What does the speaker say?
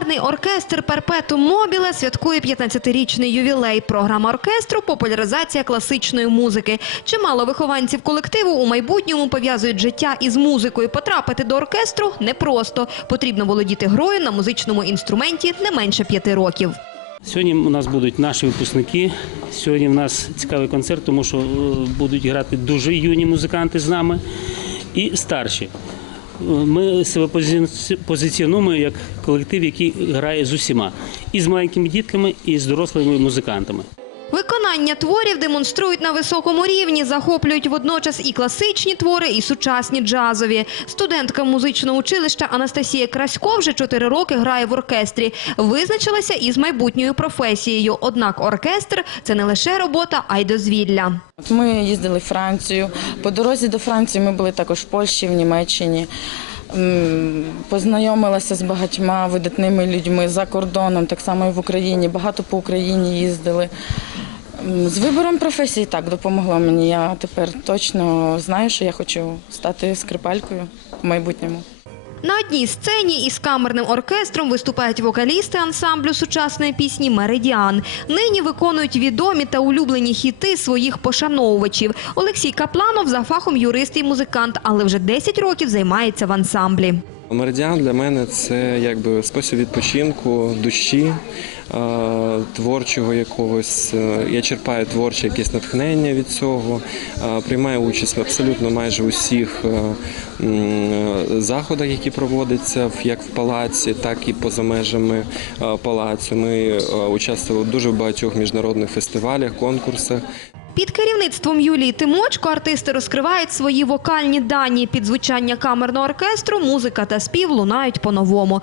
Камерний оркестр Перпетум Мобіле святкує 15-річний ювілей. Програма оркестру популяризація класичної музики. Чимало вихованців колективу у майбутньому пов'язують життя із музикою. Потрапити до оркестру непросто. Потрібно володіти грою на музичному інструменті не менше п'яти років. Сьогодні у нас будуть наші випускники. Сьогодні у нас цікавий концерт, тому що е, будуть грати дуже юні музиканти з нами і старші. Ми себе позиці- позиціонуємо як колектив, який грає з усіма і з маленькими дітками, і з дорослими музикантами. Виконання творів демонструють на високому рівні, захоплюють водночас і класичні твори, і сучасні джазові. Студентка музичного училища Анастасія Красько вже чотири роки грає в оркестрі. Визначилася із майбутньою професією. Однак оркестр це не лише робота, а й дозвілля. Ми їздили в Францію. По дорозі до Франції ми були також в Польщі, в Німеччині. Познайомилася з багатьма видатними людьми за кордоном, так само і в Україні. Багато по Україні їздили. З вибором професії так допомогло мені. Я тепер точно знаю, що я хочу стати скрипалькою в майбутньому. На одній сцені із камерним оркестром виступають вокалісти ансамблю сучасної пісні Меридіан. Нині виконують відомі та улюблені хіти своїх пошановувачів. Олексій Капланов за фахом юрист і музикант, але вже 10 років займається в ансамблі. Меридіан для мене це якби спосіб відпочинку душі, е, творчого якогось. Е, Я черпаю творче якесь натхнення від цього, е, приймаю участь в абсолютно майже усіх заходах, які проводяться як в палаці, так і поза межами палацу. Ми участвували в дуже багатьох міжнародних фестивалях, конкурсах. Під керівництвом Юлії Тимочко артисти розкривають свої вокальні дані. Під звучання камерного оркестру музика та спів лунають по-новому.